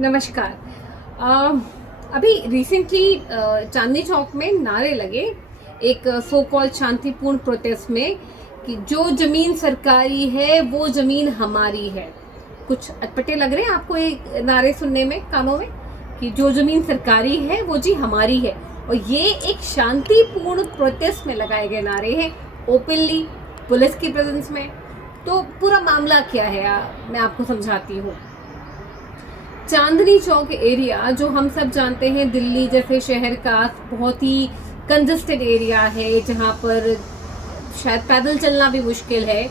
नमस्कार। अ, अभी रिसेंटली चांदनी चौक में नारे लगे एक सो कॉल्ड शांतिपूर्ण प्रोटेस्ट में कि जो जमीन सरकारी है वो जमीन हमारी है। कुछ अटपटे लग रहे हैं आपको ये नारे सुनने में कानों में कि जो जमीन सरकारी है वो जी हमारी है। और ये एक शांतिपूर्ण प्रोटेस्ट में लगाए गए नारे हैं, ओपनली पुलिस की प्रेजेंस में। तो पूरा मामला क्या है मैं आपको समझाती हूँ। चांदनी चौक एरिया जो हम सब जानते हैं दिल्ली जैसे शहर का बहुत ही कंजस्टेड एरिया है, जहाँ पर शायद पैदल चलना भी मुश्किल है।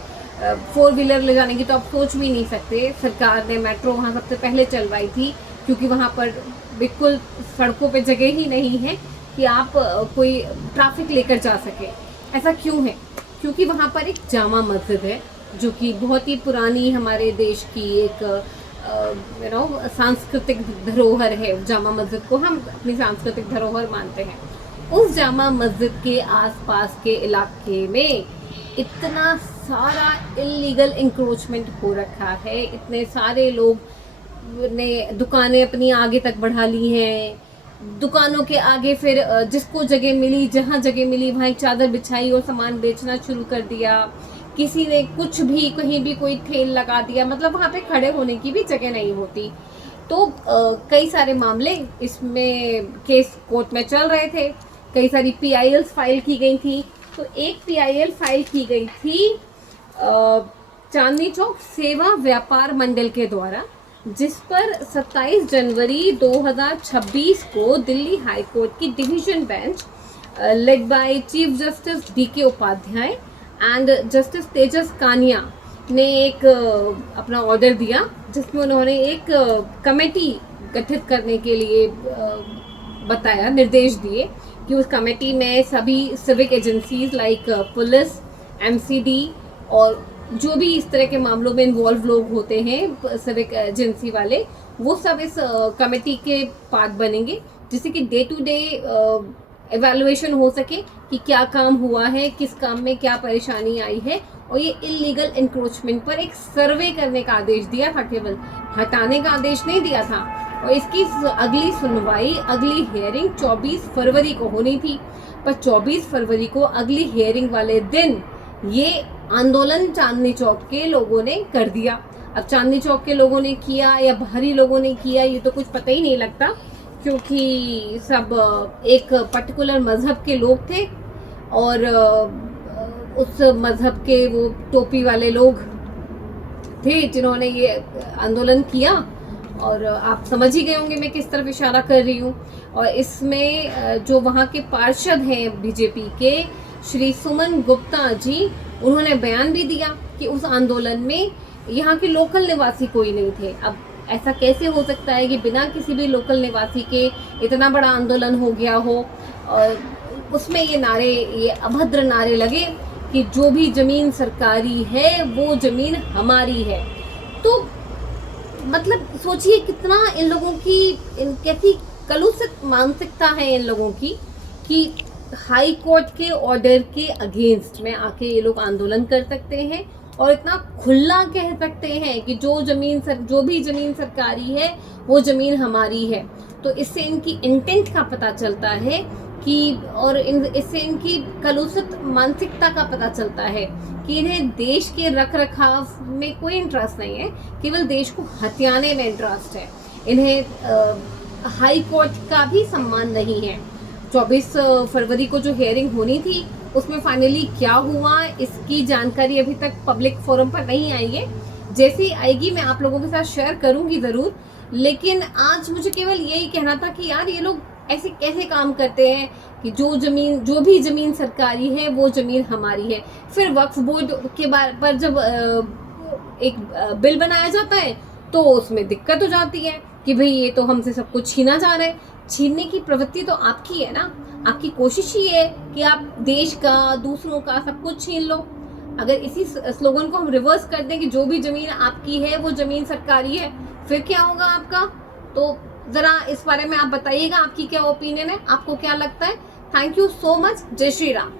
फोर व्हीलर ले जाने की तो आप सोच भी नहीं सकते। सरकार ने मेट्रो वहाँ सबसे पहले चलवाई थी क्योंकि वहाँ पर बिल्कुल सड़कों पे जगह ही नहीं है कि आप कोई ट्रैफिक लेकर जा सके। ऐसा क्यों है? क्योंकि वहाँ पर एक जामा मस्जिद है जो कि बहुत ही पुरानी हमारे देश की एक सांस्कृतिक धरोहर है। जामा मस्जिद को हम अपनी सांस्कृतिक धरोहर मानते हैं। उस जामा मस्जिद के आसपास के इलाके में इतना सारा इलीगल इंक्रोचमेंट हो रखा है, इतने सारे लोग ने दुकानें अपनी आगे तक बढ़ा ली हैं। दुकानों के आगे फिर जिसको जगह मिली, जहाँ जगह मिली वहाँ एक चादर बिछाई और सामान बेचना शुरू कर दिया। किसी ने कुछ भी कहीं भी कोई ठेल लगा दिया, मतलब वहाँ पे खड़े होने की भी जगह नहीं होती। तो कई सारे मामले इसमें केस कोर्ट में चल रहे थे, कई सारी पीआईएल्स फाइल की गई थी। तो एक पीआईएल फाइल की गई थी चांदनी चौक सेवा व्यापार मंडल के द्वारा, जिस पर 27 जनवरी 2026 को दिल्ली हाई कोर्ट की division bench led by chief justice DK Upadhyay and justice Tejas Kania ने एक अपना ऑर्डर दिया, जिसमें उन्होंने एक कमेटी गठित करने के लिए बताया, निर्देश दिए कि उस कमेटी में सभी civic agencies like police, MCD और जो भी इस तरह के मामलों में इन्वॉल्व लोग होते हैं सिविक एजेंसी वाले, वो सब इस कमेटी के पार्ट बनेंगे, जिससे कि डे टू डे एवेल्युएशन हो सके कि क्या काम हुआ है, किस काम में क्या परेशानी आई है। और ये इलीगल इंक्रोचमेंट पर एक सर्वे करने का आदेश दिया था, केवल हटाने का आदेश नहीं दिया था। और इसकी अगली सुनवाई, अगली हियरिंग 24 फरवरी को होनी थी, पर 24 फरवरी को अगली हियरिंग वाले दिन ये आंदोलन चांदनी चौक के लोगों ने कर दिया। अब चांदनी चौक के लोगों ने किया या बाहरी लोगों ने किया ये तो कुछ पता ही नहीं लगता, क्योंकि सब एक पर्टिकुलर मजहब के लोग थे और उस मजहब के वो टोपी वाले लोग थे जिन्होंने ये आंदोलन किया। और आप समझ ही गए होंगे मैं किस तरफ इशारा कर रही हूँ। और इसमें जो वहाँ के पार्षद हैं बीजेपी के, श्री सुमन गुप्ता जी, उन्होंने बयान भी दिया कि उस आंदोलन में यहाँ के लोकल निवासी कोई नहीं थे। अब ऐसा कैसे हो सकता है कि बिना किसी भी लोकल निवासी के इतना बड़ा आंदोलन हो गया हो। और उसमें ये नारे, ये अभद्र नारे लगे कि जो भी जमीन सरकारी है वो जमीन हमारी है। तो मतलब सोचिए कितना इन लोगों की कैसी कलुषित मानसिकता है इन लोगों की कि हाई कोर्ट के ऑर्डर के अगेंस्ट में आके ये लोग आंदोलन कर सकते हैं और इतना खुला कह सकते हैं कि जो भी जमीन सरकारी है वो जमीन हमारी है। तो इससे इनकी इंटेंट का पता चलता है कि और इससे इनकी कलुषित मानसिकता का पता चलता है कि इन्हें देश के रख रखाव में कोई इंटरेस्ट नहीं है, केवल देश को हथियाने में इंटरेस्ट है। इन्हें हाई कोर्ट का भी सम्मान नहीं है। 24 फरवरी को जो हियरिंग होनी थी उसमें फाइनली क्या हुआ इसकी जानकारी अभी तक पब्लिक फोरम पर नहीं आई है। जैसी आएगी मैं आप लोगों के साथ शेयर करूंगी ज़रूर। लेकिन आज मुझे केवल यही कहना था कि यार ये लोग ऐसे कैसे काम करते हैं कि जो भी जमीन सरकारी है वो जमीन हमारी है। फिर वक्फ बोर्ड के पर जब एक बिल बनाया जाता है तो उसमें दिक्कत हो जाती है कि भाई ये तो हमसे सब कुछ छीना जा रहा है। छीनने की प्रवृत्ति तो आपकी है ना, आपकी कोशिश ही है कि आप देश का, दूसरों का सब कुछ छीन लो। अगर इसी स्लोगन को हम रिवर्स कर दें कि जो भी जमीन आपकी है वो जमीन सरकारी है, फिर क्या होगा आपका? तो जरा इस बारे में आप बताइएगा, आपकी क्या ओपिनियन है, आपको क्या लगता है। Thank you so much. जय श्री राम।